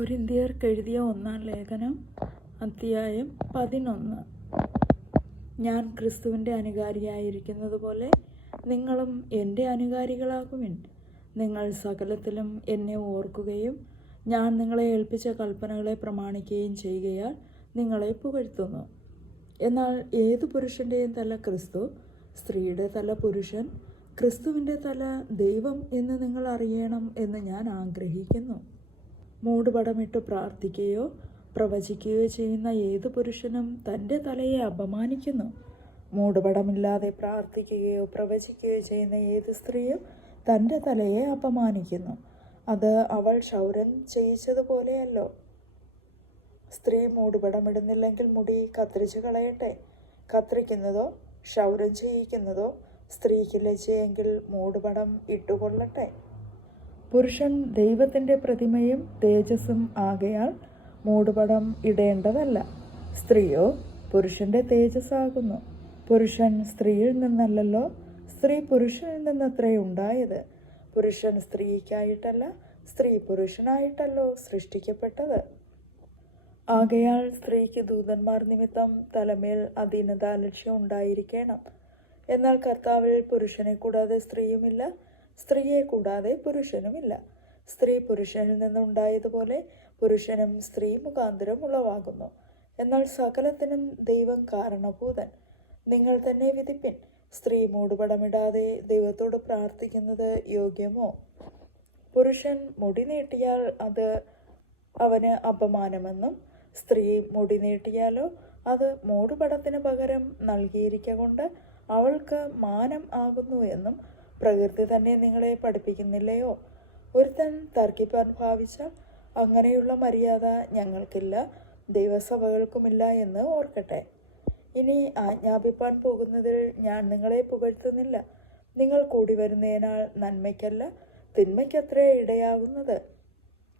കൊരിന്തിയർക്ക് എഴുതിയ ഒന്നാം ലേഖനം അധ്യായം പതിനൊന്ന്. ഞാൻ ക്രിസ്തുവിന്റെ അനുകാരിയായിരിക്കുന്നത് പോലെ നിങ്ങളും എന്റെ അനുകാരികളാകുവിൻ. നിങ്ങൾ സകലത്തിലും എന്നെ ഓർക്കുകയും ഞാൻ നിങ്ങളെ ഏൽപ്പിച്ച കൽപ്പനകളെ പ്രമാണിക്കുകയും ചെയ്യുകയാൽ നിങ്ങളെ പുകഴ്ത്തുന്നു. എന്നാൽ ഏത് പുരുഷന്റെയും തല ക്രിസ്തു സ്ത്രീയുടെ തല പുരുഷൻ ക്രിസ്തുവിന്റെ തല ദൈവം എന്ന് നിങ്ങൾ അറിയണം എന്ന് ഞാൻ ആഗ്രഹിക്കുന്നു. മൂടുപടമിട്ട് പ്രാർത്ഥിക്കുകയോ പ്രവചിക്കുകയോ ചെയ്യുന്ന ഏത് പുരുഷനും തന്റെ തലയെ അപമാനിക്കുന്നു. മൂടുപടമില്ലാതെ പ്രാർത്ഥിക്കുകയോ പ്രവചിക്കുകയോ ചെയ്യുന്ന ഏത് സ്ത്രീയും തന്റെ തലയെ അപമാനിക്കുന്നു. അത് അവൾ ക്ഷൗരം ചെയ്യിച്ചതുപോലെയല്ലോ. സ്ത്രീ മൂടുപടമിടുന്നില്ലെങ്കിൽ മുടി കത്തിരിച്ച് കളയട്ടെ. കത്തിരിക്കുന്നതോ ക്ഷൗരം ചെയ്യിക്കുന്നതോ സ്ത്രീക്ക് ലജ്ജയെങ്കിൽ മൂടുപടം ഇട്ടുകൊള്ളട്ടെ. പുരുഷൻ ദൈവത്തിന്റെ പ്രതിമയും തേജസ്സും ആകയാൽ മൂടുപടം ഇടേണ്ടതല്ല. സ്ത്രീയോ പുരുഷന്റെ തേജസ്സാകുന്നു. പുരുഷൻ സ്ത്രീയിൽ നിന്നല്ലല്ലോ സ്ത്രീ പുരുഷനിൽ നിന്നത്രേ ഉണ്ടായത്. പുരുഷൻ സ്ത്രീക്കായിട്ടല്ല സ്ത്രീ പുരുഷനായിട്ടല്ലോ സൃഷ്ടിക്കപ്പെട്ടത്. ആകയാൽ സ്ത്രീക്ക് ദൂതന്മാർ നിമിത്തം തലമേൽ അധീനതാലക്ഷ്യം ഉണ്ടായിരിക്കണം. എന്നാൽ കർത്താവിൽ പുരുഷനെ കൂടാതെ സ്ത്രീയുമില്ല. സ്ത്രീയെ കൂടാതെ പുരുഷനുമില്ല. സ്ത്രീ പുരുഷനിൽ നിന്നുണ്ടായതുപോലെ പുരുഷനും സ്ത്രീ മുഖാന്തരം ഉളവാകുന്നു. എന്നാൽ സകലത്തിനും ദൈവം കാരണഭൂതൻ. നിങ്ങൾ തന്നെ വിധിപ്പിൻ. സ്ത്രീ മൂടുപടമിടാതെ ദൈവത്തോട് പ്രാർത്ഥിക്കുന്നത് യോഗ്യമോ? പുരുഷൻ മുടി നീട്ടിയാൽ അത് അവന് അപമാനമെന്നും സ്ത്രീ മുടി നീട്ടിയാലോ അത് മൂടുപടത്തിന് പകരം നൽകിയിരിക്കൊണ്ട് അവൾക്ക് മാനം ആകുന്നു എന്നും പ്രകൃതി തന്നെ നിങ്ങളെ പഠിപ്പിക്കുന്നില്ലയോ? ഒരുത്തൻ തർക്കിപ്പാൻ ഭാവിച്ചാൽ അങ്ങനെയുള്ള മര്യാദ ഞങ്ങൾക്കില്ല ദൈവസഭകൾക്കുമില്ല എന്ന് ഓർക്കട്ടെ. ഇനി ആജ്ഞാപിപ്പാൻ പോകുന്നതിൽ ഞാൻ നിങ്ങളെ പുകഴ്ത്തുന്നില്ല. നിങ്ങൾ കൂടി വരുന്നതിനാൽ നന്മയ്ക്കല്ല തിന്മയ്ക്കത്രേ ഇടയാകുന്നത്.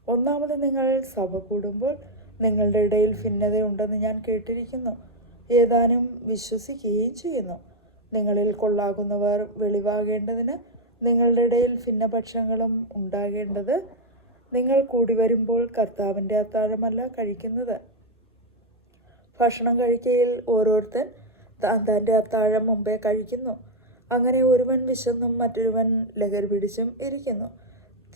ഒന്നാമത് നിങ്ങൾ സഭ കൂടുമ്പോൾ നിങ്ങളുടെ ഇടയിൽ ഭിന്നതയുണ്ടെന്ന് ഞാൻ കേട്ടിരിക്കുന്നു. ഏതാനും വിശ്വസിക്കുകയും ചെയ്യുന്നു. നിങ്ങളിൽ കൊള്ളാകുന്നവർ വെളിവാകേണ്ടതിന് നിങ്ങളുടെ ഇടയിൽ ഭിന്നപക്ഷങ്ങളും ഉണ്ടാകേണ്ടത് നിങ്ങൾ കൂടി വരുമ്പോൾ കർത്താവിന്റെ അത്താഴമല്ല കഴിക്കുന്നത്. ഭക്ഷണം കഴിക്കയിൽ ഓരോരുത്തൻ താൻ തന്റെ അത്താഴം മുമ്പേ കഴിക്കുന്നു. അങ്ങനെ ഒരുവൻ വിശന്നും മറ്റൊരുവൻ ലഹരി പിടിച്ചും ഇരിക്കുന്നു.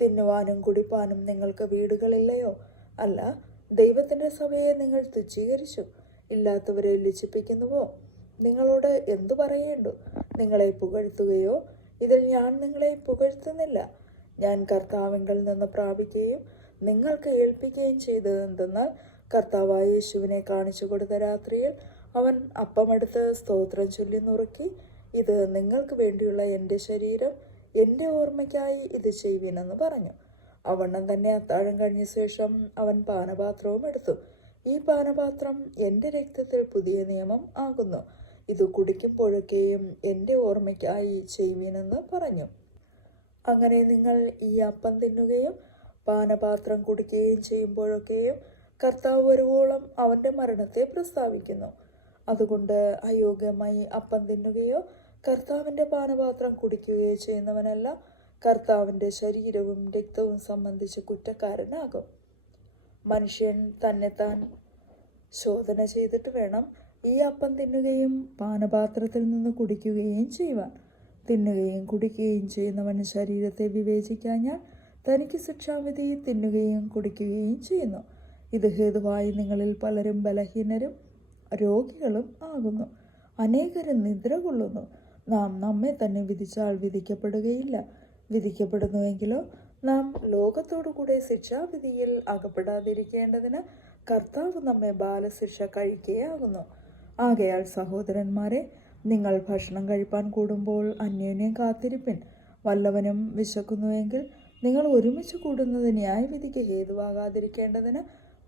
തിന്നുവാനും കുടിപ്പാനും നിങ്ങൾക്ക് വീടുകളില്ലയോ? അല്ല ദൈവത്തിന്റെ സഭയെ നിങ്ങൾ തുച്ഛീകരിച്ചു. ഇല്ലാത്തവരെ ലജ്ജിപ്പിക്കുന്നുവോ? നിങ്ങളോട് എന്തു പറയേണ്ടു? നിങ്ങളെ പുകഴ്ത്തുകയോ ഇതിൽ ഞാൻ നിങ്ങളെ പുകഴ്ത്തുന്നില്ല. ഞാൻ കർത്താവിങ്കിൽ നിന്ന് പ്രാപിക്കുകയും നിങ്ങൾക്ക് ഏൽപ്പിക്കുകയും ചെയ്തത് എന്തെന്നാൽ കർത്താവായ യേശുവിനെ കാണിച്ചു കൊടുത്ത രാത്രിയിൽ അവൻ അപ്പമെടുത്ത് സ്തോത്രം ചൊല്ലി നുറുക്കി ഇത് നിങ്ങൾക്ക് വേണ്ടിയുള്ള എന്റെ ശരീരം എന്റെ ഓർമ്മയ്ക്കായി ഇത് ചെയ്യുവിനെന്ന് പറഞ്ഞു. അവണ്ണം തന്നെ അത്താഴം കഴിഞ്ഞ ശേഷം അവൻ പാനപാത്രവും എടുത്തു. ഈ പാനപാത്രം എന്റെ രക്തത്തിൽ പുതിയ നിയമം ആകുന്നു. ഇത് കുടിക്കുമ്പോഴൊക്കെയും എന്റെ ഓർമ്മയ്ക്കായി ചെയ്യുവിനെന്ന് പറഞ്ഞു. അങ്ങനെ നിങ്ങൾ ഈ അപ്പം തിന്നുകയും പാനപാത്രം കുടിക്കുകയും ചെയ്യുമ്പോഴൊക്കെയും കർത്താവ് വരുവോളം അവന്റെ മരണത്തെ പ്രസ്താവിക്കുന്നു. അതുകൊണ്ട് അയോഗ്യമായി അപ്പം തിന്നുകയോ കർത്താവിന്റെ പാനപാത്രം കുടിക്കുകയോ ചെയ്യുന്നവനല്ല കർത്താവിന്റെ ശരീരവും രക്തവും സംബന്ധിച്ച് കുറ്റക്കാരനാകും. മനുഷ്യൻ തന്നെത്താൻ ശോധന ചെയ്തിട്ട് വേണം ഈ അപ്പം തിന്നുകയും പാനപാത്രത്തിൽ നിന്ന് കുടിക്കുകയും ചെയ്യുവാൻ. തിന്നുകയും കുടിക്കുകയും ചെയ്യുന്നവന് ശരീരത്തെ വിവേചിക്കാഞ്ഞാൽ തനിക്ക് ശിക്ഷാവിധി തിന്നുകയും കുടിക്കുകയും ചെയ്യുന്നു. ഇത് ഹേതുവായി നിങ്ങളിൽ പലരും ബലഹീനരും രോഗികളും ആകുന്നു. അനേകരും നിദ്ര കൊള്ളുന്നു. നാം നമ്മെ തന്നെ വിധിച്ചാൽ വിധിക്കപ്പെടുകയില്ല. വിധിക്കപ്പെടുന്നുവെങ്കിലോ നാം ലോകത്തോടുകൂടെ ശിക്ഷാവിധിയിൽ അകപ്പെടാതിരിക്കേണ്ടതിന് കർത്താവ് നമ്മെ ബാലശിക്ഷ കഴിക്കുകയാകുന്നു ആകയാൽ സഹോദരന്മാരെ നിങ്ങൾ ഭക്ഷണം കഴിപ്പാൻ കൂടുമ്പോൾ അന്യോന്യം കാത്തിരിപ്പിൻ. വല്ലവനും വിശക്കുന്നുവെങ്കിൽ നിങ്ങൾ ഒരുമിച്ച് കൂടുന്നത് ന്യായവിധിക്ക് ഹേതുവാകാതിരിക്കേണ്ടതിന്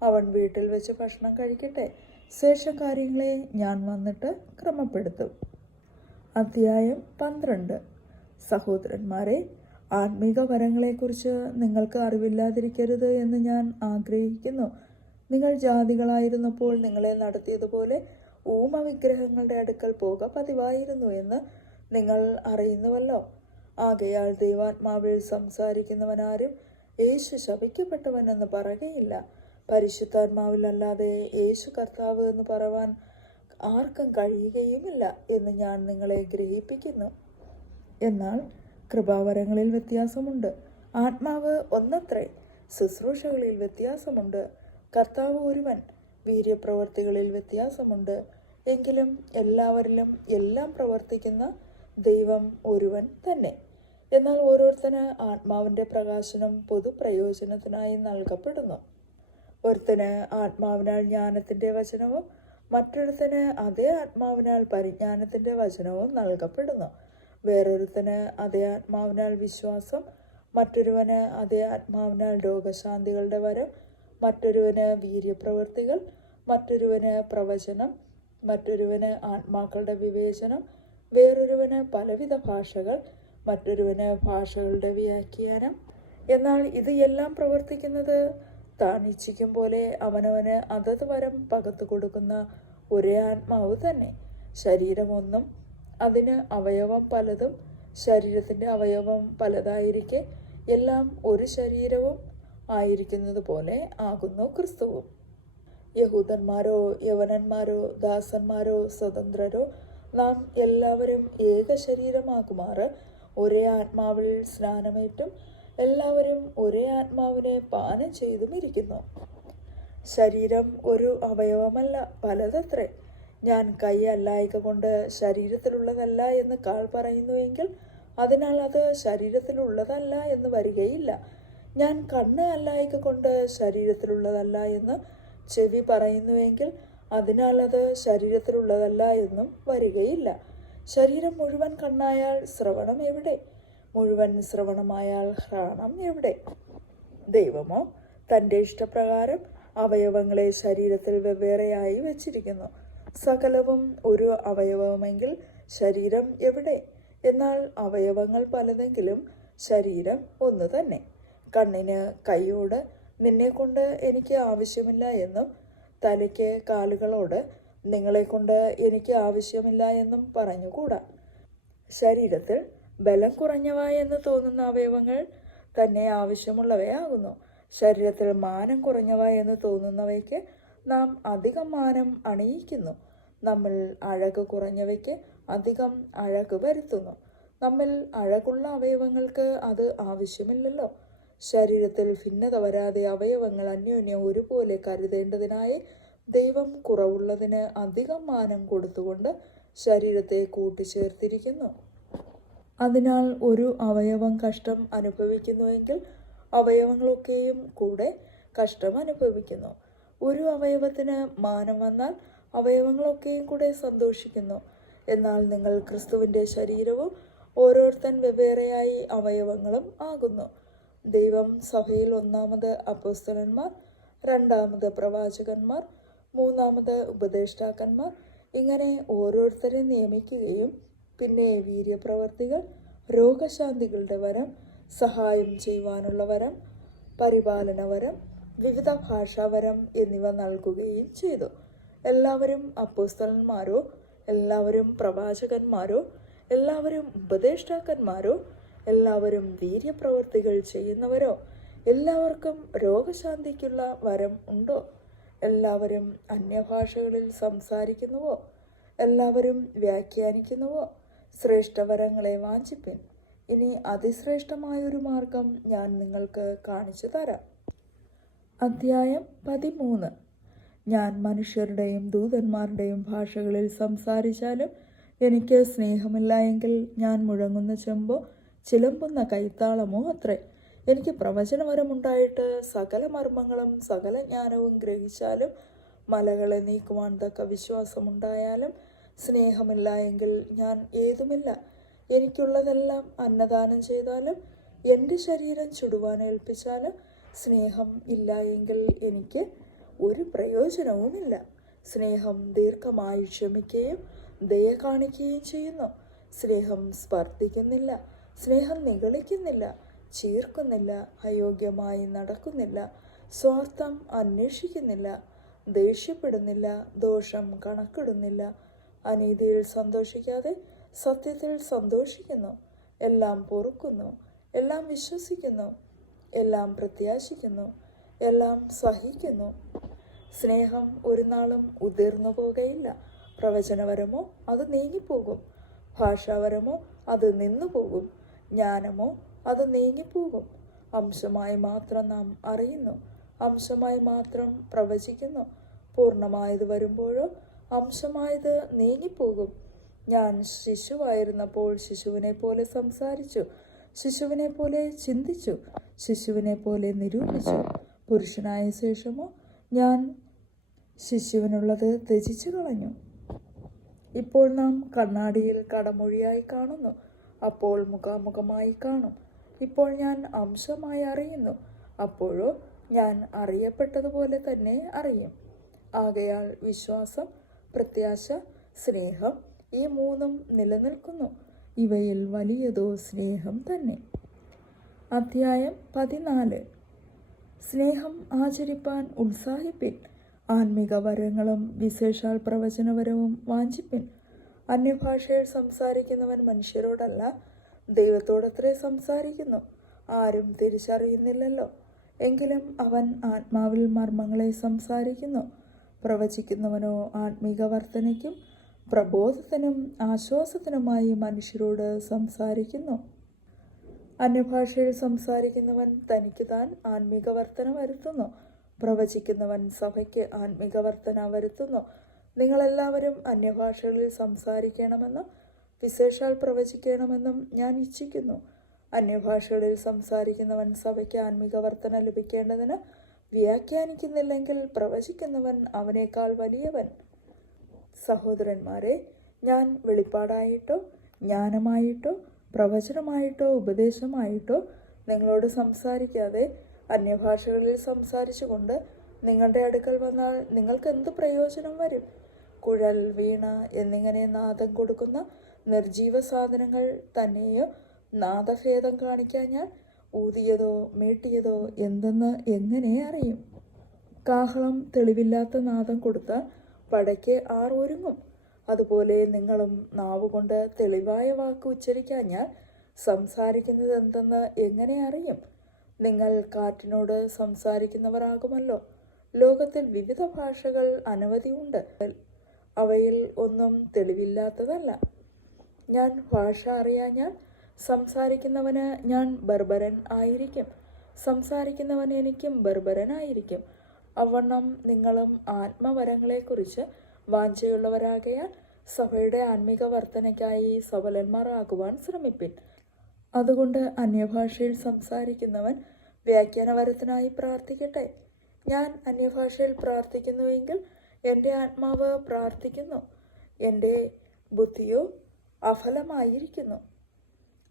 അവൻ വീട്ടിൽ വെച്ച് ഭക്ഷണം കഴിക്കട്ടെ. ശേഷം കാര്യങ്ങളെ ഞാൻ വന്നിട്ട് ക്രമപ്പെടുത്തും. അധ്യായം പന്ത്രണ്ട്. സഹോദരന്മാരെ ആത്മീക വരങ്ങളെക്കുറിച്ച് നിങ്ങൾക്ക് അറിവില്ലാതിരിക്കരുത് എന്ന് ഞാൻ ആഗ്രഹിക്കുന്നു. നിങ്ങൾ ജാതികളായിരുന്നപ്പോൾ നിങ്ങളെ നടത്തിയതുപോലെ ഊമ വിഗ്രഹങ്ങളുടെ അടുക്കൽ പോക പതിവായിരുന്നു എന്ന് നിങ്ങൾ അറിയുന്നുവല്ലോ. ആകയാൽ ദൈവാത്മാവിൽ സംസാരിക്കുന്നവനാരും യേശു ശപിക്കപ്പെട്ടവനെന്ന് പറയുകയില്ല. പരിശുദ്ധാത്മാവിലല്ലാതെ യേശു കർത്താവ് എന്ന് പറവാൻ ആർക്കും കഴിയുകയുമില്ല എന്ന് ഞാൻ നിങ്ങളെ ഗ്രഹിപ്പിക്കുന്നു. എന്നാൽ കൃപാവരങ്ങളിൽ വ്യത്യാസമുണ്ട്. ആത്മാവ് ഒന്നത്രേ. ശുശ്രൂഷകളിൽ വ്യത്യാസമുണ്ട്. കർത്താവ് ഒരുവൻ. വീര്യപ്രവർത്തികളിൽ വ്യത്യാസമുണ്ട്. എങ്കിലും എല്ലാവരിലും എല്ലാം പ്രവർത്തിക്കുന്ന ദൈവം ഒരുവൻ തന്നെ. എന്നാൽ ഓരോരുത്തന് ആത്മാവിന്റെ പ്രകാശനം പൊതുപ്രയോജനത്തിനായി നൽകപ്പെടുന്നു. ഒരുത്തന് ആത്മാവിനാൽ ജ്ഞാനത്തിന്റെ വചനവും മറ്റൊരുത്തന് അതേ ആത്മാവിനാൽ പരിജ്ഞാനത്തിന്റെ വചനവും നൽകപ്പെടുന്നു. വേറൊരുത്തന് അതേ ആത്മാവിനാൽ വിശ്വാസം മറ്റൊരുവന് അതേ ആത്മാവിനാൽ രോഗശാന്തികളുടെ വരം മറ്റൊരുവന് വീര്യപ്രവൃത്തികൾ മറ്റൊരുവന് പ്രവചനം മറ്റൊരുവന് ആത്മാക്കളുടെ വിവേചനം വേറൊരുവന് പലവിധ ഭാഷകൾ മറ്റൊരുവന് ഭാഷകളുടെ വ്യാഖ്യാനം. എന്നാൽ ഇത് എല്ലാം പ്രവർത്തിക്കുന്നത് താൻ ഇച്ഛിക്കും പോലെ അവനവന് അതത് വരം പകത്തു കൊടുക്കുന്ന ഒരേ ആത്മാവ് തന്നെ. ശരീരമൊന്നും അതിന് അവയവം പലതും ശരീരത്തിന്റെ അവയവം പലതായിരിക്കെ എല്ലാം ഒരു ശരീരവും ആയിരിക്കുന്നത് പോലെ ആകുന്നു ക്രിസ്തുവും. യഹൂദന്മാരോ യവനന്മാരോ ദാസന്മാരോ സ്വതന്ത്രരോ നാം എല്ലാവരും ഏക ശരീരമാകുമാറ്. ഒരേ ആത്മാവിൽ സ്നാനമേറ്റും എല്ലാവരും ഒരേ ആത്മാവിനെ പാനം ചെയ്തും ഇരിക്കുന്നു. ശരീരം ഒരു അവയവമല്ല പലതത്രേ. ഞാൻ കൈ അല്ലായക കൊണ്ട് ശരീരത്തിലുള്ളതല്ല എന്ന് കാൾ പറയുന്നുവെങ്കിൽ അതിനാൽ അത് ശരീരത്തിലുള്ളതല്ല എന്ന് വരികയില്ല. ഞാൻ കണ്ണ് അല്ലായക കൊണ്ട് ശരീരത്തിലുള്ളതല്ല എന്ന് ചെവി പറയുന്നുവെങ്കിൽ അതിനാൽ അത് ശരീരത്തിലുള്ളതല്ല എന്നും വരികയില്ല. ശരീരം മുഴുവൻ കണ്ണായാൽ ശ്രവണം എവിടെ? മുഴുവൻ ശ്രവണമായാൽ ഹ്രാണം എവിടെ? ദൈവമോ തന്റെ ഇഷ്ടപ്രകാരം അവയവങ്ങളെ ശരീരത്തിൽ വെവ്വേറെയായി വച്ചിരിക്കുന്നു. സകലവും ഒരു അവയവമെങ്കിൽ ശരീരം എവിടെ? എന്നാൽ അവയവങ്ങൾ പലതെങ്കിലും ശരീരം ഒന്ന് തന്നെ. കണ്ണിന് കൈയോട് നിന്നെ കൊണ്ട് എനിക്ക് ആവശ്യമില്ല എന്നും തലയ്ക്ക് കാലുകളോട് നിങ്ങളെക്കൊണ്ട് എനിക്ക് ആവശ്യമില്ല എന്നും പറഞ്ഞുകൂടാ. ശരീരത്തിൽ ബലം കുറഞ്ഞവ എന്ന് തോന്നുന്ന അവയവങ്ങൾ തന്നെ ആവശ്യമുള്ളവയാകുന്നു. ശരീരത്തിൽ മാനം കുറഞ്ഞവ എന്ന് തോന്നുന്നവയ്ക്ക് നാം അധികം മാനം അണിയിക്കുന്നു. നമ്മൾ അഴക് കുറഞ്ഞവയ്ക്ക് അധികം അഴക് വരുത്തുന്നു. നമ്മിൽ അഴകുള്ള അവയവങ്ങൾക്ക് അത് ആവശ്യമില്ലല്ലോ. ശരീരത്തിൽ ഭിന്നത വരാതെ അവയവങ്ങൾ അന്യോന്യം ഒരുപോലെ കരുതേണ്ടതിനായി ദൈവം കുറവുള്ളതിന് അധികം മാനം കൊടുത്തുകൊണ്ട് ശരീരത്തെ കൂട്ടിച്ചേർത്തിരിക്കുന്നു. അതിനാൽ ഒരു അവയവം കഷ്ടം അനുഭവിക്കുന്നുവെങ്കിൽ അവയവങ്ങളൊക്കെയും കൂടെ കഷ്ടം അനുഭവിക്കുന്നു. ഒരു അവയവത്തിന് മാനം വന്നാൽ അവയവങ്ങളൊക്കെയും കൂടെ സന്തോഷിക്കുന്നു. എന്നാൽ നിങ്ങൾ ക്രിസ്തുവിന്റെ ശരീരവും ഓരോരുത്തൻ വെവ്വേറെയായി അവയവങ്ങളും ആകുന്നു. ദൈവം സഭയിൽ ഒന്നാമത് അപ്പോസ്തലന്മാർ രണ്ടാമത് പ്രവാചകന്മാർ മൂന്നാമത് ഉപദേഷ്ടാക്കന്മാർ. ഇങ്ങനെ ഓരോരുത്തരെ നിയമിക്കുകയും പിന്നെ വീര്യപ്രവർത്തികൾ രോഗശാന്തികളുടെ വരം സഹായം ചെയ്യുവാനുള്ള വരം പരിപാലന വരം വിവിധ ഭാഷാവരം എന്നിവ നൽകുകയും ചെയ്തു. എല്ലാവരും അപ്പോസ്തലന്മാരോ എല്ലാവരും പ്രവാചകന്മാരോ എല്ലാവരും ഉപദേഷ്ടാക്കന്മാരോ എല്ലാവരും വീര്യപ്രവൃത്തികൾ ചെയ്യുന്നവരോ? എല്ലാവർക്കും രോഗശാന്തിക്കുള്ള വരം ഉണ്ടോ? എല്ലാവരും അന്യഭാഷകളിൽ സംസാരിക്കുന്നുവോ? എല്ലാവരും വ്യാഖ്യാനിക്കുന്നുവോ? ശ്രേഷ്ഠവരങ്ങളെ വാഞ്ചിപ്പിൻ. ഇനി അതിശ്രേഷ്ഠമായൊരു മാർഗം ഞാൻ നിങ്ങൾക്ക് കാണിച്ചു തരാം. അധ്യായം പതിമൂന്ന്. ഞാൻ മനുഷ്യരുടെയും ദൂതന്മാരുടെയും ഭാഷകളിൽ സംസാരിച്ചാലും എനിക്ക് സ്നേഹമില്ല എങ്കിൽ ഞാൻ മുഴങ്ങുന്ന ചെമ്പോ ചിലമ്പുന്ന കൈത്താളമോ അത്രേ. എനിക്ക് പ്രവചനവരമുണ്ടായിട്ട് സകല മർമ്മങ്ങളും സകല ജ്ഞാനവും ഗ്രഹിച്ചാലും മലകളെ നീക്കുവാൻ തക്ക വിശ്വാസമുണ്ടായാലും സ്നേഹമില്ല എങ്കിൽ ഞാൻ ഏതുമില്ല. എനിക്കുള്ളതെല്ലാം അന്നദാനം ചെയ്താലും എന്റെ ശരീരം ചുടുവാൻ ഏൽപ്പിച്ചാലും സ്നേഹം ഇല്ല എങ്കിൽ എനിക്ക് ഒരു പ്രയോജനവുമില്ല. സ്നേഹം ദീർഘമായി ക്ഷമിക്കുകയും ദയ കാണിക്കുകയും ചെയ്യുന്നു. സ്നേഹം സ്പർദ്ധിക്കുന്നില്ല. സ്നേഹം നിഗളിക്കുന്നില്ല ചീർക്കുന്നില്ല അയോഗ്യമായി നടക്കുന്നില്ല സ്വാർത്ഥം അന്വേഷിക്കുന്നില്ല ദേഷ്യപ്പെടുന്നില്ല ദോഷം കണക്കിടുന്നില്ല അനീതിയിൽ സന്തോഷിക്കാതെ സത്യത്തിൽ സന്തോഷിക്കുന്നു എല്ലാം പൊറുക്കുന്നു എല്ലാം വിശ്വസിക്കുന്നു എല്ലാം പ്രത്യാശിക്കുന്നു എല്ലാം സഹിക്കുന്നു. സ്നേഹം ഒരു നാളും ഉതിർന്നു പോകുകയില്ല പ്രവചനപരമോ അത് നീങ്ങിപ്പോകും. ഭാഷാപരമോ അത് നിന്നു പോകും ജ്ഞാനമോ അത് നീങ്ങിപ്പോകും. അംശമായി മാത്രം നാം അറിയുന്നു. അംശമായി മാത്രം പ്രവചിക്കുന്നു. പൂർണമായത് വരുമ്പോഴോ അംശമായത് നീങ്ങിപ്പോകും. ഞാൻ ശിശുവായിരുന്നപ്പോൾ ശിശുവിനെ പോലെ സംസാരിച്ചു. ശിശുവിനെ പോലെ ചിന്തിച്ചു. ശിശുവിനെ പോലെ നിരൂപിച്ചു. പുരുഷനായ ശേഷമോ ഞാൻ ശിശുവിനുള്ളത് ത്യജിച്ചു കളഞ്ഞു. ഇപ്പോൾ നാം കണ്ണാടിയിൽ കടമൊഴിയായി കാണുന്നു. അപ്പോൾ മുഖാമുഖമായി കാണും. ഇപ്പോൾ ഞാൻ അംശമായി അറിയുന്നു. അപ്പോഴോ ഞാൻ അറിയപ്പെട്ടതുപോലെ തന്നെ അറിയും. ആകയാൽ വിശ്വാസം പ്രത്യാശ സ്നേഹം ഈ മൂന്നും നിലനിൽക്കുന്നു. ഇവയിൽ വലിയതോ സ്നേഹം തന്നെ. അധ്യായം പതിനാല്. സ്നേഹം ആചരിപ്പാൻ ഉത്സാഹിപ്പിൻ. ആത്മിക വരങ്ങളും വിശേഷാൽ പ്രവചനപരവും വാഞ്ചിപ്പിൻ. അന്യഭാഷയിൽ സംസാരിക്കുന്നവൻ മനുഷ്യരോടല്ല ദൈവത്തോടത്രേ സംസാരിക്കുന്നു. ആരും തിരിച്ചറിയുന്നില്ലല്ലോ. എങ്കിലും അവൻ ആത്മാവിൽ മർമ്മങ്ങളെ സംസാരിക്കുന്നു. പ്രവചിക്കുന്നവനോ ആത്മീക വർധനയ്ക്കും പ്രബോധത്തിനും ആശ്വാസത്തിനുമായി മനുഷ്യരോട് സംസാരിക്കുന്നു. അന്യഭാഷയിൽ സംസാരിക്കുന്നവൻ തനിക്ക് താൻ ആത്മീക വർധന വരുത്തുന്നു. പ്രവചിക്കുന്നവൻ സഭയ്ക്ക് ആത്മീക വർധന വരുത്തുന്നു. നിങ്ങളെല്ലാവരും അന്യഭാഷകളിൽ സംസാരിക്കണമെന്നും വിശേഷാൽ പ്രവചിക്കണമെന്നും ഞാൻ ഇച്ഛിക്കുന്നു. അന്യഭാഷകളിൽ സംസാരിക്കുന്നവൻ സഭയ്ക്ക് ആത്മീക വർധന ലഭിക്കേണ്ടതിന് വ്യാഖ്യാനിക്കുന്നില്ലെങ്കിൽ പ്രവചിക്കുന്നവൻ അവനേക്കാൾ വലിയവൻ. സഹോദരന്മാരെ ഞാൻ വെളിപ്പാടായിട്ടോ ജ്ഞാനമായിട്ടോ പ്രവചനമായിട്ടോ ഉപദേശമായിട്ടോ നിങ്ങളോട് സംസാരിക്കാതെ അന്യഭാഷകളിൽ സംസാരിച്ചുകൊണ്ട് നിങ്ങളുടെ അടുക്കൽ വന്നാൽ നിങ്ങൾക്ക് എന്ത് പ്രയോജനം വരും? കുഴൽ വീണ എന്നിങ്ങനെ നാദം കൊടുക്കുന്ന നിർജീവ സാധനങ്ങൾ തന്നെയോ നാദഭേദം ഞാൻ ഊതിയതോ മീട്ടിയതോ എന്തെന്ന് എങ്ങനെ അറിയും? കാഹളം തെളിവില്ലാത്ത നാദം കൊടുത്ത പടയ്ക്ക് ആർ ഒരുങ്ങും? അതുപോലെ നിങ്ങളും നാവുകൊണ്ട് തെളിവായ വാക്ക് ഉച്ചരിക്കാൻ ഞാൻ സംസാരിക്കുന്നത് എന്തെന്ന് എങ്ങനെ അറിയും? നിങ്ങൾ കാറ്റിനോട് സംസാരിക്കുന്നവരാകുമല്ലോ. ലോകത്തിൽ വിവിധ ഭാഷകൾ അനവധിയുണ്ട് അവയിൽ ഒന്നും തെളിവില്ലാത്തതല്ല. ഞാൻ ഭാഷ അറിയാഞ്ഞാൽ സംസാരിക്കുന്നവന് ഞാൻ ബർബരൻ ആയിരിക്കും. സംസാരിക്കുന്നവൻ എനിക്കും ബർബരനായിരിക്കും. അവണ്ണം നിങ്ങളും ആത്മവരങ്ങളെക്കുറിച്ച് വാഞ്ചയുള്ളവരാകയാൽ സഭയുടെ ആത്മീക വർധനയ്ക്കായി സബലന്മാരാകുവാൻ ശ്രമിപ്പിൻ. അതുകൊണ്ട് അന്യഭാഷയിൽ സംസാരിക്കുന്നവൻ വ്യാഖ്യാനവരത്തിനായി പ്രാർത്ഥിക്കട്ടെ. ഞാൻ അന്യഭാഷയിൽ പ്രാർത്ഥിക്കുന്നുവെങ്കിൽ എന്റെ ആത്മാവ് പ്രാർത്ഥിക്കുന്നു. എന്റെ ബുദ്ധിയോ അഫലമായിരിക്കുന്നു.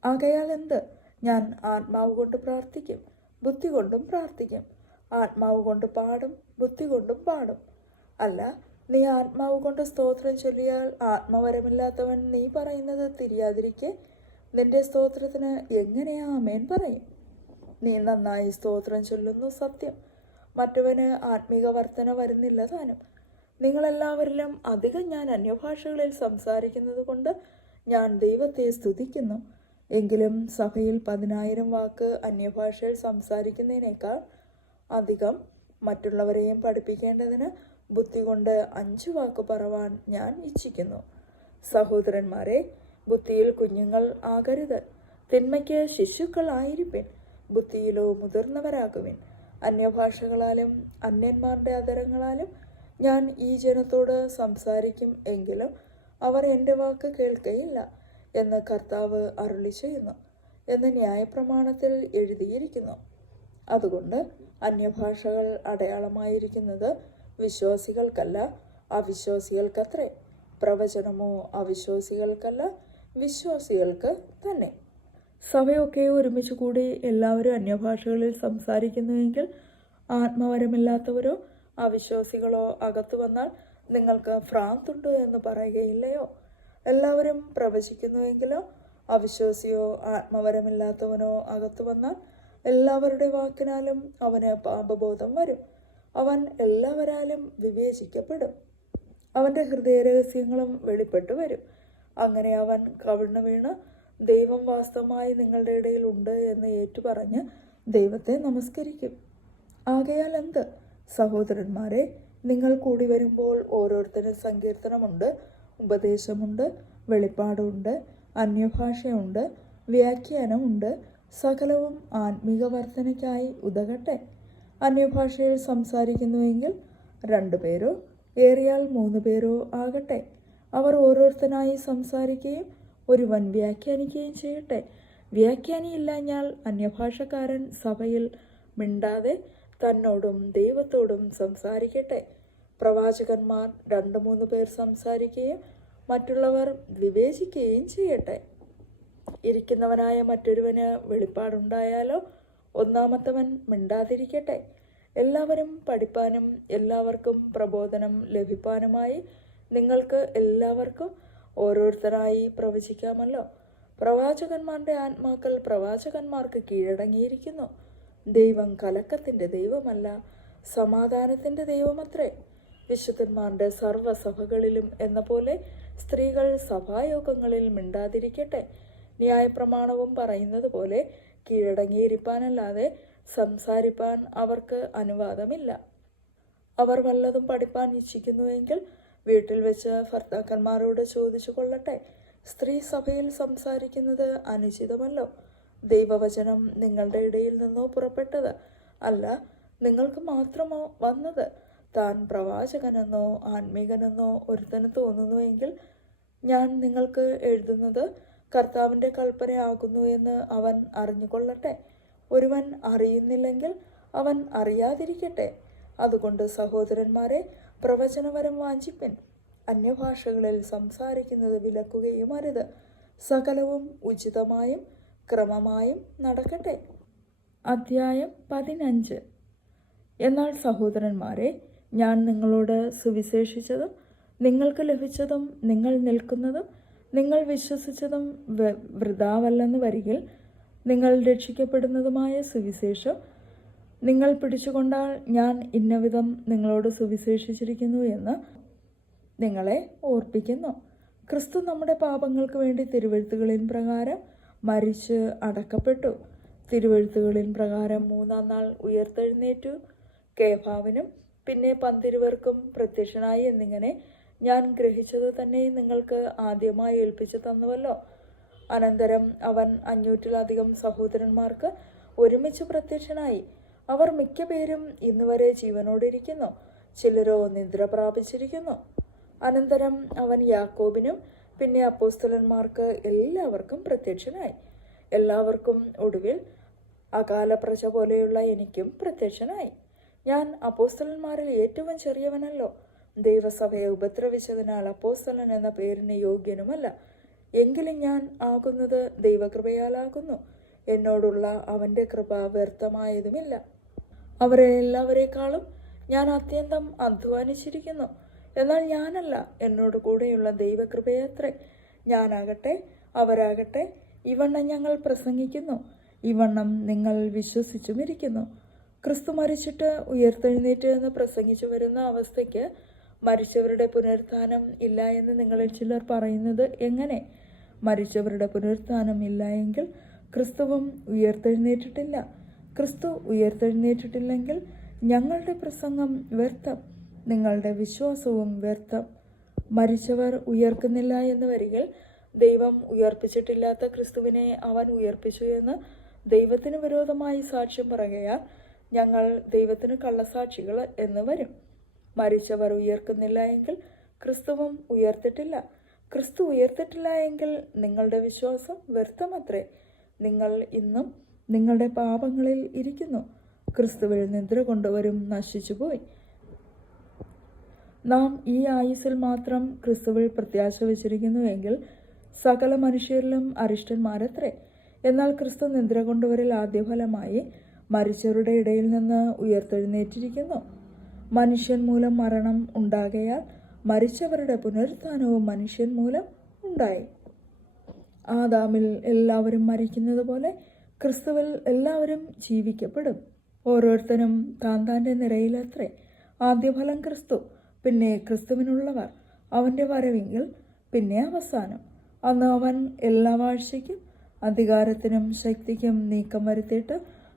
ആകയാൽ എന്ത്? ഞാൻ ആത്മാവ് കൊണ്ട് പ്രാർത്ഥിക്കും ബുദ്ധി കൊണ്ടും പ്രാർത്ഥിക്കും. ആത്മാവ് കൊണ്ട് പാടും ബുദ്ധി കൊണ്ടും പാടും. അല്ല നീ ആത്മാവ് കൊണ്ട് സ്തോത്രം ചൊല്ലിയാൽ ആത്മവരമില്ലാത്തവൻ നീ പറയുന്നത് തിരിയാതിരിക്കെ. നിന്റെ സ്തോത്രത്തിന് എങ്ങനെയാ ആമേൻ പറയും? നീ നന്നായി സ്തോത്രം ചൊല്ലുന്നു സത്യം. മറ്റവന് ആത്മീക വർധന വരുന്നില്ല താനും. നിങ്ങളെല്ലാവരിലും അധികം ഞാൻ അന്യഭാഷകളിൽ സംസാരിക്കുന്നത് കൊണ്ട് ഞാൻ ദൈവത്തെ സ്തുതിക്കുന്നു. എങ്കിലും സഭയിൽ പതിനായിരം വാക്ക് അന്യഭാഷയിൽ സംസാരിക്കുന്നതിനേക്കാൾ അധികം മറ്റുള്ളവരെയും പഠിപ്പിക്കേണ്ടതിന് ബുദ്ധി കൊണ്ട് അഞ്ച് വാക്ക് പറവാൻ ഞാൻ ഇച്ഛിക്കുന്നു. സഹോദരന്മാരെ ബുദ്ധിയിൽ കുഞ്ഞുങ്ങൾ ആകരുത്. തിന്മയ്ക്ക് ശിശുക്കളായിരിപ്പിൻ ബുദ്ധിയിലോ മുതിർന്നവരാകുവിൻ. അന്യഭാഷകളാലും അന്യന്മാരുടെ അതരങ്ങളാലും ഞാൻ ഈ ജനത്തോട് സംസാരിക്കും എങ്കിലും അവർ എന്റെ വാക്ക് കേൾക്കയില്ല എന്ന് കർത്താവ് അരുളി ചെയ്യുന്നു എന്ന് ന്യായപ്രമാണത്തിൽ എഴുതിയിരിക്കുന്നു. അതുകൊണ്ട് അന്യഭാഷകൾ അടയാളമായിരിക്കുന്നത് വിശ്വാസികൾക്കല്ല അവിശ്വാസികൾക്കത്രേ. പ്രവചനമോ അവിശ്വാസികൾക്കല്ല വിശ്വാസികൾക്ക് തന്നെ. സഭയൊക്കെ ഒരുമിച്ച് കൂടി എല്ലാവരും അന്യഭാഷകളിൽ സംസാരിക്കുന്നുവെങ്കിൽ ആത്മവരമില്ലാത്തവരോ അവിശ്വാസികളോ അകത്തു വന്നാൽ നിങ്ങൾക്ക് ഭ്രാന്തുണ്ട് എന്ന് പറയുകയില്ലയോ? എല്ലാവരും പ്രവചിക്കുന്നുവെങ്കിലോ? അവിശ്വാസിയോ ആത്മവരമില്ലാത്തവനോ അകത്തു വന്നാൽ എല്ലാവരുടെ വാക്കിനാലും അവന് പാപബോധം വരും. അവൻ എല്ലാവരാലും വിവേചിക്കപ്പെടും. അവന്റെ ഹൃദയരഹസ്യങ്ങളും വെളിപ്പെട്ടു വരും. അങ്ങനെ അവൻ കവിണ്ണു വീണ് ദൈവം വാസ്തവമായി നിങ്ങളുടെ ഇടയിൽ ഉണ്ട് എന്ന് ഏറ്റുപറഞ്ഞ് ദൈവത്തെ നമസ്കരിക്കും. ആകയാൽ എന്ത്? സഹോദരന്മാരെ നിങ്ങൾ കൂടി വരുമ്പോൾ ഓരോരുത്തരും സങ്കീർത്തനമുണ്ട് ഉപദേശമുണ്ട് വെളിപ്പാടുണ്ട് അന്യഭാഷയുണ്ട് വ്യാഖ്യാനമുണ്ട് സകലവും ആത്മീക വർധനയ്ക്കായി ഉതകട്ടെ. അന്യഭാഷയിൽ സംസാരിക്കുന്നുവെങ്കിൽ രണ്ടു പേരോ ഏറിയാൽ മൂന്ന് പേരോ ആകട്ടെ. അവർ ഓരോരുത്തനായി സംസാരിക്കുകയും ഒരുവൻ വ്യാഖ്യാനിക്കുകയും ചെയ്യട്ടെ. വ്യാഖ്യാനിയില്ലാഞ്ഞാൽ അന്യഭാഷക്കാരൻ സഭയിൽ മിണ്ടാതെ തന്നോടും ദൈവത്തോടും സംസാരിക്കട്ടെ. പ്രവാചകന്മാർ രണ്ട് മൂന്ന് പേർ സംസാരിക്കുകയും മറ്റുള്ളവർ വിവേചിക്കുകയും ചെയ്യട്ടെ. ഇരിക്കുന്നവനായ മറ്റൊരുവന് വെളിപ്പാടുണ്ടായാലോ? ഒന്നാമത്തവൻ മിണ്ടാതിരിക്കട്ടെ. എല്ലാവരും പഠിപ്പാനും എല്ലാവർക്കും പ്രബോധനം ലഭിപ്പാനുമായി നിങ്ങൾക്ക് എല്ലാവർക്കും ഓരോരുത്തരായി പ്രവചിക്കാമല്ലോ. പ്രവാചകന്മാരുടെ ആത്മാക്കൾ പ്രവാചകന്മാർക്ക് കീഴടങ്ങിയിരിക്കുന്നു. ദൈവം കലക്കത്തിന്റെ ദൈവമല്ല സമാധാനത്തിന്റെ ദൈവമത്രേ. വിശുദ്ധന്മാരുടെ സർവസഭകളിലും എന്ന പോലെ സ്ത്രീകൾ സഭായോഗങ്ങളിൽ മിണ്ടാതിരിക്കട്ടെ. ന്യായപ്രമാണവും പറയുന്നത് പോലെ കീഴടങ്ങിയിരിപ്പാനല്ലാതെ സംസാരിപ്പാൻ അവർക്ക് അനുവാദമില്ല. അവർ വല്ലതും പഠിപ്പാൻ ഇച്ഛിക്കുന്നുവെങ്കിൽ വീട്ടിൽ വെച്ച് ഭർത്താക്കന്മാരോട് ചോദിച്ചു കൊള്ളട്ടെ. സ്ത്രീ സഭയിൽ സംസാരിക്കുന്നത് അനുചിതമല്ലോ. ദൈവവചനം നിങ്ങളുടെ ഇടയിൽ നിന്നോ പുറപ്പെട്ടത്. അല്ല നിങ്ങൾക്ക് മാത്രമോ വന്നത്? താൻ പ്രവാചകനെന്നോ ആത്മീകനെന്നോ ഒരുത്തന് തോന്നുന്നുവെങ്കിൽ ഞാൻ നിങ്ങൾക്ക് എഴുതുന്നത് കർത്താവിന്റെ കൽപ്പനയാകുന്നു എന്ന് അവൻ അറിഞ്ഞുകൊള്ളട്ടെ. ഒരുവൻ അറിയുന്നില്ലെങ്കിൽ അവൻ അറിയാതിരിക്കട്ടെ. അതുകൊണ്ട് സഹോദരന്മാരെ പ്രവചനവരം വാഞ്ചിപ്പിൻ. അന്യഭാഷകളിൽ സംസാരിക്കുന്നത് വിലക്കുകയും അരുത് സകലവും ഉചിതമായും ക്രമമായും നടക്കട്ടെ. അധ്യായം പതിനഞ്ച്. എന്നാൽ സഹോദരന്മാരെ ഞാൻ നിങ്ങളോട് സുവിശേഷിച്ചതും നിങ്ങൾക്ക് ലഭിച്ചതും നിങ്ങൾ നിൽക്കുന്നതും നിങ്ങൾ വിശ്വസിച്ചതും വൃതാവല്ലെന്ന് വരികിൽ നിങ്ങൾ രക്ഷിക്കപ്പെടുന്നതുമായ സുവിശേഷം നിങ്ങൾ പിടിച്ചുകൊണ്ടാൽ ഞാൻ ഇന്നവിധം നിങ്ങളോട് സുവിശേഷിച്ചിരിക്കുന്നു എന്ന് നിങ്ങളെ ഓർപ്പിക്കുന്നു. ക്രിസ്തു നമ്മുടെ പാപങ്ങൾക്ക് വേണ്ടി തിരുവഴുത്തുകളിൻ പ്രകാരം മരിച്ച് അടക്കപ്പെട്ടു. തിരുവഴുത്തുകളിൻ പ്രകാരം മൂന്നാം നാൾ ഉയർത്തെഴുന്നേറ്റു. കേഫാവിനും പിന്നെ പന്തിരുവർക്കും പ്രത്യക്ഷനായി എന്നിങ്ങനെ ഞാൻ ഗ്രഹിച്ചത് തന്നെ നിങ്ങൾക്ക് ആദ്യമായി ഏൽപ്പിച്ചു തന്നുവല്ലോ. അനന്തരം അവൻ അഞ്ഞൂറ്റിലധികം സഹോദരന്മാർക്ക് ഒരുമിച്ച് പ്രത്യക്ഷനായി. അവർ മിക്ക പേരും ഇന്നുവരെ ജീവനോടിരിക്കുന്നു. ചിലരോ നിദ്ര പ്രാപിച്ചിരിക്കുന്നു. അനന്തരം അവൻ യാക്കോബിനും പിന്നെ അപ്പോസ്തലന്മാർക്ക് എല്ലാവർക്കും പ്രത്യക്ഷനായി. എല്ലാവർക്കും ഒടുവിൽ അകാല പ്രജ പോലെയുള്ള എനിക്കും പ്രത്യക്ഷനായി. ഞാൻ അപ്പോസ്തലന്മാരിൽ ഏറ്റവും ചെറിയവനല്ലോ. ദൈവസഭയെ ഉപദ്രവിച്ചതിനാൽ അപ്പോസ്തലൻ എന്ന പേരിന് യോഗ്യനുമല്ല. എങ്കിലും ഞാൻ ആകുന്നത് ദൈവകൃപയാലാകുന്നു. എന്നോടുള്ള അവന്റെ കൃപ വ്യർത്ഥമായതുമില്ല. അവരെ എല്ലാവരെക്കാളും ഞാൻ അത്യന്തം അധ്വാനിച്ചിരിക്കുന്നു. എന്നാൽ ഞാനല്ല എന്നോട് കൂടെയുള്ള ദൈവകൃപയത്രേ. ഞാനാകട്ടെ അവരാകട്ടെ. ഇവണ്ണം ഞങ്ങൾ പ്രസംഗിക്കുന്നു. ഇവണ്ണം നിങ്ങൾ വിശ്വസിച്ചുമിരിക്കുന്നു. ക്രിസ്തു മരിച്ചിട്ട് ഉയർത്തെഴുന്നേറ്റ് എന്ന് പ്രസംഗിച്ചു വരുന്ന അവസ്ഥയ്ക്ക് മരിച്ചവരുടെ പുനരുത്ഥാനം ഇല്ല എന്ന് നിങ്ങളിൽ ചിലർ പറയുന്നത് എങ്ങനെ? മരിച്ചവരുടെ പുനരുത്ഥാനം ഇല്ല എങ്കിൽ ക്രിസ്തുവും ഉയർത്തെഴുന്നേറ്റിട്ടില്ല. ക്രിസ്തു ഉയർത്തെഴുന്നേറ്റിട്ടില്ലെങ്കിൽ ഞങ്ങളുടെ പ്രസംഗം വ്യർത്ഥം. നിങ്ങളുടെ വിശ്വാസവും വ്യർത്ഥം മരിച്ചവർ ഉയർക്കുന്നില്ല എന്ന് വരികിൽ ദൈവം ഉയർപ്പിച്ചിട്ടില്ലാത്ത ക്രിസ്തുവിനെ അവൻ ഉയർപ്പിച്ചു എന്ന് ദൈവത്തിന് വിരോധമായി സാക്ഷ്യം പറയുകയാൽ ഞങ്ങൾ ദൈവത്തിന് കള്ളസാക്ഷികൾ എന്ന് വരും. മരിച്ചവർ ഉയർക്കുന്നില്ല എങ്കിൽ ക്രിസ്തുവും ഉയർത്തിട്ടില്ല. ക്രിസ്തു ഉയർത്തിട്ടില്ല എങ്കിൽ നിങ്ങളുടെ വിശ്വാസം വ്യർത്ഥമത്രേ. നിങ്ങൾ ഇന്നും നിങ്ങളുടെ പാപങ്ങളിൽ ഇരിക്കുന്നു. ക്രിസ്തുവിൽ നിദ്ര കൊണ്ടുവരും നശിച്ചുപോയി. നാം ഈ ആയുസ്സിൽ മാത്രം ക്രിസ്തുവിൽ പ്രത്യാശ വച്ചിരിക്കുന്നുവെങ്കിൽ സകല മനുഷ്യരിലും അരിഷ്ടന്മാരത്രേ. എന്നാൽ ക്രിസ്തു നിദ്ര കൊണ്ടുവരിൽ ആദ്യഫലമായി മരിച്ചവരുടെ ഇടയിൽ നിന്ന് ഉയർത്തെഴുന്നേറ്റിരിക്കുന്നു. മനുഷ്യൻ മൂലം മരണം ഉണ്ടാകയാൽ മരിച്ചവരുടെ പുനരുത്ഥാനവും മനുഷ്യൻ മൂലം ഉണ്ടായി. ആദാമിൽ എല്ലാവരും മരിക്കുന്നത് പോലെ ക്രിസ്തുവിൽ എല്ലാവരും ജീവിക്കപ്പെടും. ഓരോരുത്തരും താൻ താന്റെ നിരയിലത്രേ. ആദ്യഫലം ക്രിസ്തു. പിന്നെ ക്രിസ്തുവിനുള്ളവർ അവന്റെ വരവെങ്കിൽ പിന്നെ അവസാനം. അന്ന് അവൻ എല്ലാ വാഴ്ചയ്ക്കും അധികാരത്തിനും ശക്തിക്കും നീക്കം വരുത്തിയിട്ട്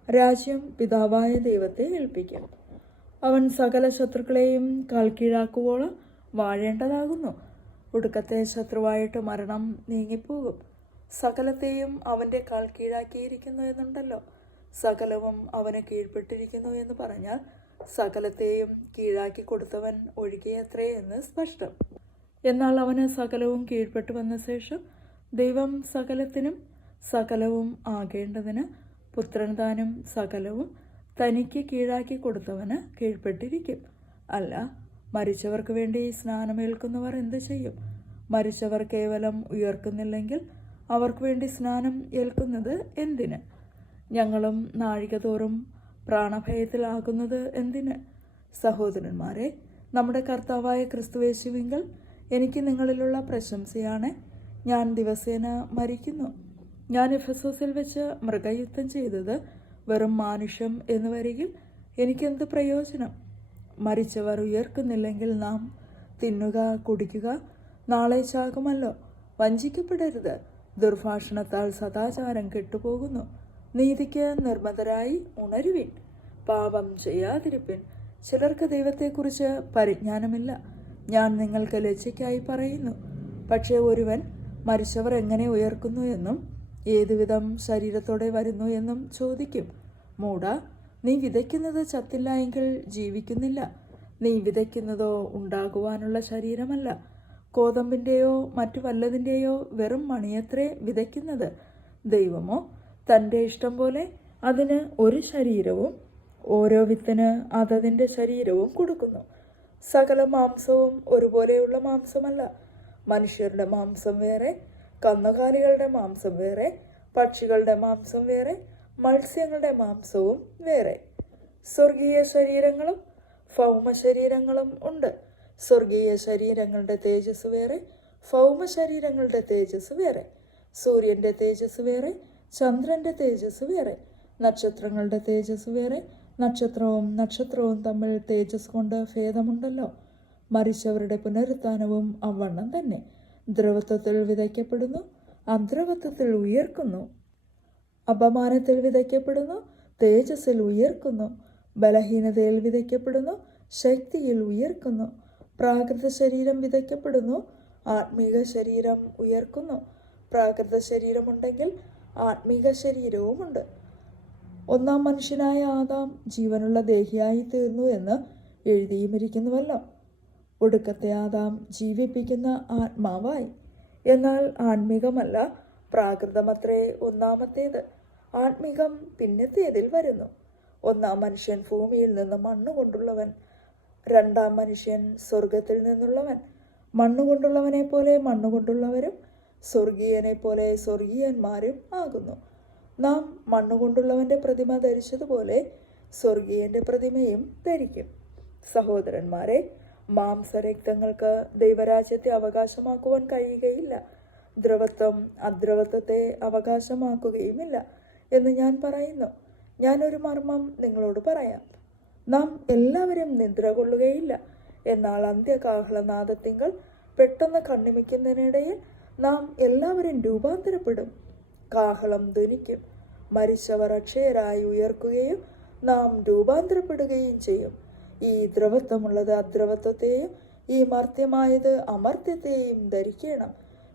രാജ്യം പിതാവായ ദൈവത്തെ ഏൽപ്പിക്കും. അവൻ സകല ശത്രുക്കളെയും കാൽക്കീഴാക്കുവോളം വാഴേണ്ടതാകുന്നു. ഒടുക്കത്തെ ശത്രുവായിട്ട് മരണം നീങ്ങിപ്പോകും. സകലത്തെയും അവന്റെ കാൽ കീഴാക്കിയിരിക്കുന്നു എന്നുണ്ടല്ലോ. സകലവും അവന് കീഴ്പ്പെട്ടിരിക്കുന്നു എന്ന് പറഞ്ഞാൽ സകലത്തെയും കീഴാക്കി കൊടുത്തവൻ ഒഴികെയത്രേ എന്ന് സ്പഷ്ടം. എന്നാൽ അവന് സകലവും കീഴ്പ്പെട്ടു വന്ന ശേഷം ദൈവം സകലത്തിനും സകലവും ആകേണ്ടതിന് പുത്രൻ താനും സകലവും തനിക്ക് കീഴാക്കി കൊടുത്തവന് കീഴ്പ്പെട്ടിരിക്കും. അല്ല മരിച്ചവർക്ക് വേണ്ടി സ്നാനമേൽക്കുന്നവർ എന്ത് ചെയ്യും? മരിച്ചവർ കേവലം ഉയർക്കുന്നില്ലെങ്കിൽ അവർക്ക് വേണ്ടി സ്നാനം ഏൽക്കുന്നത് എന്തിന്? ഞങ്ങളും നാഴിക തോറും പ്രാണഭയത്തിലാകുന്നത് എന്തിന്? സഹോദരന്മാരെ നമ്മുടെ കർത്താവായ ക്രിസ്തുവേശുവിങ്കൽ എനിക്ക് നിങ്ങളിലുള്ള പ്രശംസയാണ്. ഞാൻ ദിവസേന മരിക്കുന്നു. ഞാൻ എഫസോസിൽ വെച്ച് മൃഗയുദ്ധം ചെയ്തത് വെറും മാനുഷ്യം എന്ന് വരികിൽ എനിക്കെന്ത് പ്രയോജനം? മരിച്ചവർ ഉയർക്കുന്നില്ലെങ്കിൽ നാം തിന്നുക കുടിക്കുക നാളെ ചാകുമല്ലോ. വഞ്ചിക്കപ്പെടരുത്. ദുർഭാഷണത്താൽ സദാചാരം കെട്ടുപോകുന്നു. നീതിക്ക് നിർമ്മതരായി ഉണരുവിൻ. പാപം ചെയ്യാതിരിപ്പിൻ. ചിലർക്ക് ദൈവത്തെക്കുറിച്ച് പരിജ്ഞാനമില്ല. ഞാൻ നിങ്ങൾക്ക് ലജ്ജയ്ക്കായി പറയുന്നു. പക്ഷേ ഒരുവൻ മരിച്ചവർ എങ്ങനെ ഉയർക്കുന്നു എന്നും ഏതുവിധം ശരീരത്തോടെ വരുന്നു എന്നും ചോദിക്കും. മൂട നീ വിതയ്ക്കുന്നത് ചത്തില്ല എങ്കിൽ ജീവിക്കുന്നില്ല. നീ വിതയ്ക്കുന്നതോ ഉണ്ടാകുവാനുള്ള ശരീരമല്ല. കോതമ്പിന്റെയോ മറ്റു വല്ലതിന്റെയോ വെറും മണിയത്രേ വിതയ്ക്കുന്നത്. ദൈവമോ തന്റെ ഇഷ്ടം പോലെ അതിന് ഒരു ശരീരവും ഓരോ വിത്തിന് അതതിന്റെ ശരീരവും കൊടുക്കുന്നു. സകല മാംസവും ഒരുപോലെയുള്ള മാംസമല്ല. മനുഷ്യരുടെ മാംസം വേറെ കന്നുകാലികളുടെ മാംസം വേറെ പക്ഷികളുടെ മാംസം വേറെ മത്സ്യങ്ങളുടെ മാംസവും വേറെ. സ്വർഗീയ ശരീരങ്ങളും ഭൗമ ശരീരങ്ങളും ഉണ്ട്. സ്വർഗീയ ശരീരങ്ങളുടെ തേജസ് വേറെ ഭൗമ ശരീരങ്ങളുടെ തേജസ് വേറെ. സൂര്യന്റെ തേജസ് വേറെ ചന്ദ്രന്റെ തേജസ് വേറെ നക്ഷത്രങ്ങളുടെ തേജസ് വേറെ. നക്ഷത്രവും നക്ഷത്രവും തമ്മിൽ തേജസ് കൊണ്ട് ഭേദമുണ്ടല്ലോ. മരിച്ചവരുടെ പുനരുത്ഥാനവും അവണ്ണം തന്നെ. ദ്രവത്വത്തിൽ വിതയ്ക്കപ്പെടുന്നു അദ്രവത്വത്തിൽ ഉയർക്കുന്നു. അപമാനത്തിൽ വിതയ്ക്കപ്പെടുന്നു തേജസ്സിൽ ഉയർക്കുന്നു. ബലഹീനതയിൽ വിതയ്ക്കപ്പെടുന്നു ശക്തിയിൽ ഉയർക്കുന്നു. പ്രാകൃത ശരീരം വിതയ്ക്കപ്പെടുന്നു ആത്മീക ശരീരം ഉയർക്കുന്നു. പ്രാകൃത ശരീരമുണ്ടെങ്കിൽ ആത്മീക ശരീരവുമുണ്ട്. ഒന്നാം മനുഷ്യനായ ആദാം ജീവനുള്ള ദേഹിയായി തീർന്നു എന്ന് എഴുതിയുമിരിക്കുന്നുവല്ലോ. ഒടുക്കത്തെ ആദാം ജീവിപ്പിക്കുന്ന ആത്മാവായി. എന്നാൽ ആത്മീകമല്ല പ്രാകൃതമത്രേ ഒന്നാമത്തേത്. ആത്മീകം പിന്നത്തേതിൽ വരുന്നു. ഒന്നാം മനുഷ്യൻ ഭൂമിയിൽ നിന്ന് മണ്ണുകൊണ്ടുള്ളവൻ രണ്ടാം മനുഷ്യൻ സ്വർഗത്തിൽ നിന്നുള്ളവൻ. മണ്ണുകൊണ്ടുള്ളവനെ പോലെ മണ്ണുകൊണ്ടുള്ളവരും സ്വർഗീയനെ പോലെ സ്വർഗീയന്മാരും ആകുന്നു. നാം മണ്ണുകൊണ്ടുള്ളവന്റെ പ്രതിമ ധരിച്ചതുപോലെ സ്വർഗീയന്റെ പ്രതിമയും ധരിക്കും. സഹോദരന്മാരെ മാംസരക്തങ്ങൾക്ക് ദൈവരാജ്യത്തെ അവകാശമാക്കുവാൻ കഴിയുകയില്ല. ദ്രവത്വം അദ്രവത്വത്തെ അവകാശമാക്കുകയുമില്ല എന്ന് ഞാൻ പറയുന്നു. ഞാനൊരു മർമ്മം നിങ്ങളോട് പറയാം. നാം എല്ലാവരും നിദ്ര കൊള്ളുകയില്ല. എന്നാൽ അന്ത്യകാഹളനാദത്തിങ്കൾ പെട്ടെന്ന് കണ്ണിമിക്കുന്നതിനിടയിൽ നാം എല്ലാവരും രൂപാന്തരപ്പെടും. കാഹളം ധ്വനിക്കും. മരിച്ചവർ അക്ഷയരായി ഉയർക്കുകയും നാം രൂപാന്തരപ്പെടുകയും ചെയ്യും. ഈ ദ്രവത്വമുള്ളത് അദ്രവത്വത്തെയും ഈ മർത്യമായത് അമർത്യത്തെയും ധരിക്കണം.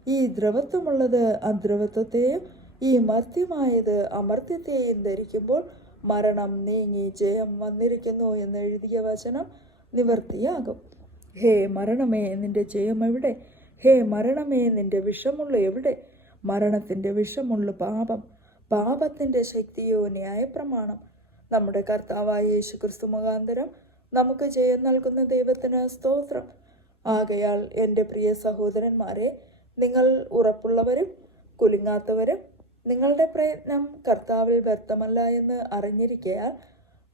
ഈ ദ്രവത്വമുള്ളത് അദ്രവത്വത്തെയും ഈ മർത്യമായത് അമർത്യത്തെയും ധരിക്കുമ്പോൾ മരണം നീങ്ങി ജയം വന്നിരിക്കുന്നു എന്ന് എഴുതിയ വചനം നിവർത്തിയാകും. ഹേ മരണമേ നിന്റെ ജയം എവിടെ? ഹേ മരണമേ നിന്റെ വിഷമുള്ള എവിടെ? മരണത്തിന്റെ വിഷമുള്ള പാപം പാപത്തിന്റെ ശക്തിയോ ന്യായപ്രമാണം. നമ്മുടെ കർത്താവായ യേശു ക്രിസ്തു മുഖാന്തരം നമുക്ക് ജയം നൽകുന്ന ദൈവത്തിന് സ്തോത്രം. ആകയാൽ എന്റെ പ്രിയ സഹോദരന്മാരെ നിങ്ങൾ ഉറപ്പുള്ളവരും കുലുങ്ങാത്തവരും നിങ്ങളുടെ പ്രയത്നം കർത്താവിൽ വ്യർത്ഥമല്ല എന്ന് അറിഞ്ഞിരിക്കയാൽ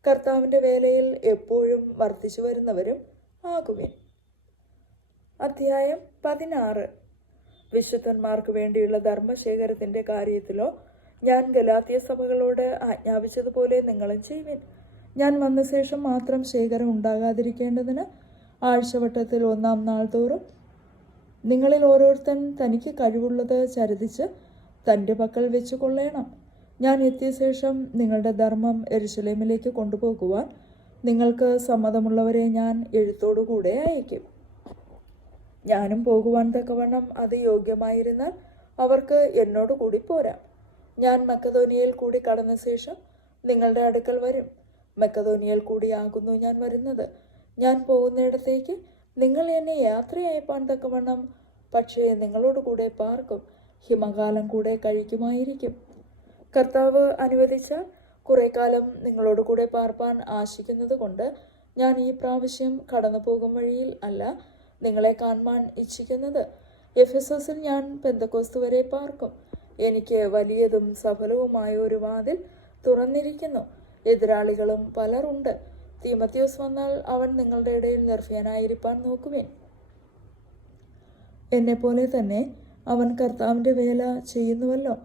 കർത്താവിന്റെ വേലയിൽ എപ്പോഴും വർദ്ധിച്ചു വരുന്നവരും ആകുവിൻ. അധ്യായം പതിനാറ്. വിശുദ്ധന്മാർക്ക് വേണ്ടിയുള്ള ധർമ്മശേഖരത്തിന്റെ കാര്യത്തിലോ ഞാൻ ഗലാത്തിയ സഭകളോട് ആജ്ഞാപിച്ചതുപോലെ നിങ്ങളും ചെയ്യുവിൻ. ഞാൻ വന്ന ശേഷം മാത്രം ശേഖരം ഉണ്ടാകാതിരിക്കേണ്ടതിന് ആഴ്ചവട്ടത്തിൽ ഒന്നാം നാൾ തോറും നിങ്ങളിൽ ഓരോരുത്തൻ തനിക്ക് കഴിവുള്ളത് ചരുതിച്ച് തന്റെ പക്കൽ വെച്ച് കൊള്ളേണം. ഞാൻ എത്തിയ ശേഷം നിങ്ങളുടെ ധർമ്മം എരുശലേമിലേക്ക് കൊണ്ടുപോകുവാൻ നിങ്ങൾക്ക് സമ്മതമുള്ളവരെ ഞാൻ എഴുത്തോടുകൂടെ അയക്കും ഞാനും പോകുവാൻ തക്കവണ്ണം അത് യോഗ്യമായിരുന്നാൽ അവർക്ക് എന്നോട് കൂടി പോരാം. ഞാൻ മെക്കതോനിയയിൽ കൂടി കടന്ന ശേഷം നിങ്ങളുടെ അടുക്കൽ വരും. മെക്കതോനിയയിൽ കൂടിയാകുന്നു ഞാൻ വരുന്നത്. ഞാൻ പോകുന്നിടത്തേക്ക് നിങ്ങൾ എന്നെ യാത്രയയപ്പാൻ തക്കവണ്ണം പക്ഷേ നിങ്ങളോട് കൂടെ പാർക്കും. ഹിമകാലം കൂടെ കഴിക്കുമായിരിക്കും. കർത്താവ് അനുവദിച്ചാൽ കുറെ കാലം നിങ്ങളോട് കൂടെ പാർപ്പാൻ ആശിക്കുന്നത് കൊണ്ട് ഞാൻ ഈ പ്രാവശ്യം കടന്നു പോകും വഴിയിൽ അല്ല. നിങ്ങളെ കാണുവാൻ ഇച്ഛിക്കുന്നത്. എഫെസസിൽ ഞാൻ പെന്തക്കോസ്തു വരെ പാർക്കും. എനിക്ക് വലിയതും സഫലവുമായ ഒരു വാതിൽ തുറന്നിരിക്കുന്നു. എതിരാളികളും പലരുണ്ട്. തീമത്യോസ് വന്നാൽ അവൻ നിങ്ങളുടെ ഇടയിൽ നിർഭയനായിരിക്കാൻ നോക്കുവേൻ. എന്നെപ്പോലെ തന്നെ അവൻ കർത്താവിന്റെ വേല ചെയ്യുന്നുവല്ലോ.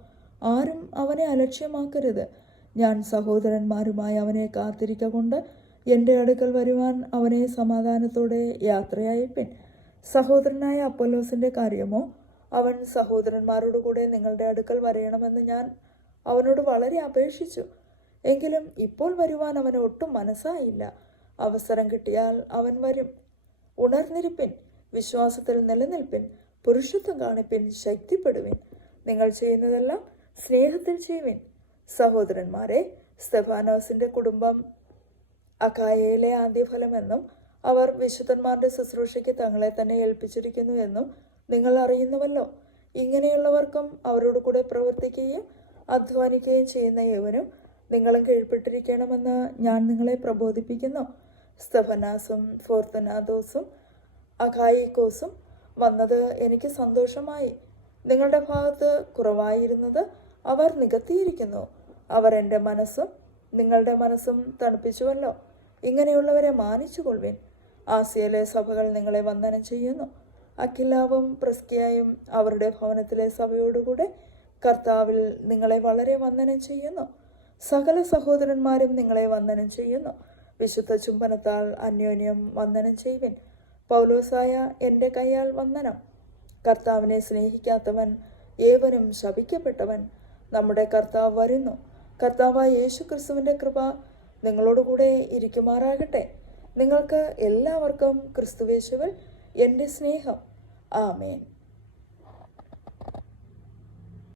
ആരും അവനെ അലക്ഷ്യമാക്കരുത്. ഞാൻ സഹോദരന്മാരുമായി അവനെ കാത്തിരിക്ക കൊണ്ട് എന്റെ അടുക്കൽ വരുവാൻ അവനെ സമാധാനത്തോടെ യാത്രയയപ്പിൻ. സഹോദരനായ അപ്പോലോസിന്റെ കാര്യമോ? അവൻ സഹോദരന്മാരോടുകൂടെ നിങ്ങളുടെ അടുക്കൽ വരയണമെന്ന് ഞാൻ അവനോട് വളരെ അപേക്ഷിച്ചു. എങ്കിലും ഇപ്പോൾ വരുവാൻ അവന് ഒട്ടും മനസ്സായില്ല. അവസരം കിട്ടിയാൽ അവൻ വരും. ഉണർന്നിരിപ്പിൻ വിശ്വാസത്തിൽ നിലനിൽപ്പിൻ പുരുഷത്വം കാണിപ്പിൻ ശക്തിപ്പെടുവിൻ. നിങ്ങൾ ചെയ്യുന്നതെല്ലാം സ്നേഹത്തിൽ ചെയ്യുവിൻ. സഹോദരന്മാരെ സ്തെഫാനോസിന്റെ കുടുംബം അക്കായയിലെ ആദ്യഫലമെന്നും അവർ വിശുദ്ധന്മാരുടെ ശുശ്രൂഷയ്ക്ക് തങ്ങളെ തന്നെ ഏൽപ്പിച്ചിരിക്കുന്നു എന്നും നിങ്ങൾ അറിയുന്നുവല്ലോ. ഇങ്ങനെയുള്ളവർക്കും അവരോട് കൂടെ പ്രവർത്തിക്കുകയും അധ്വാനിക്കുകയും ചെയ്യുന്ന ഏവനും നിങ്ങളും കീഴ്പ്പെട്ടിരിക്കണമെന്ന് ഞാൻ നിങ്ങളെ പ്രബോധിപ്പിക്കുന്നു. സ്തഫനാസും ഫോർത്തനാദോസും അഖായിക്കോസും വന്നത് എനിക്ക് സന്തോഷമായി. നിങ്ങളുടെ ഭാഗത്ത് കുറവായിരുന്നത് അവർ നികത്തിയിരിക്കുന്നു. അവർ എന്റെ മനസ്സും നിങ്ങളുടെ മനസ്സും തണുപ്പിച്ചുവല്ലോ. ഇങ്ങനെയുള്ളവരെ മാനിച്ചുകൊള്ളുവിൻ. ആസിയയിലെ സഭകൾ നിങ്ങളെ വന്ദനം ചെയ്യുന്നു. അഖിലാവും പ്രസ്കിയായും അവരുടെ ഭവനത്തിലെ സഭയോടുകൂടെ കർത്താവിൽ നിങ്ങളെ വളരെ വന്ദനം ചെയ്യുന്നു. സകല സഹോദരന്മാരും നിങ്ങളെ വന്ദനം ചെയ്യുന്നു. വിശുദ്ധ ചുംബനത്താൽ അന്യോന്യം വന്ദനം ചെയ്യുവിൻ. പൗലോസായ എന്റെ കൈയാൽ വന്ദനം. കർത്താവിനെ സ്നേഹിക്കാത്തവൻ ഏവനും ശപിക്കപ്പെട്ടവൻ നമ്മുടെ കർത്താവ് വരുന്നു. കർത്താവായ യേശു ക്രിസ്തുവിന്റെ കൃപ നിങ്ങളോടുകൂടെ ഇരിക്കുമാറാകട്ടെ. നിങ്ങൾക്ക് എല്ലാവർക്കും ക്രിസ്തുവേശുവിൽ എന്റെ സ്നേഹം. ആമേൻ.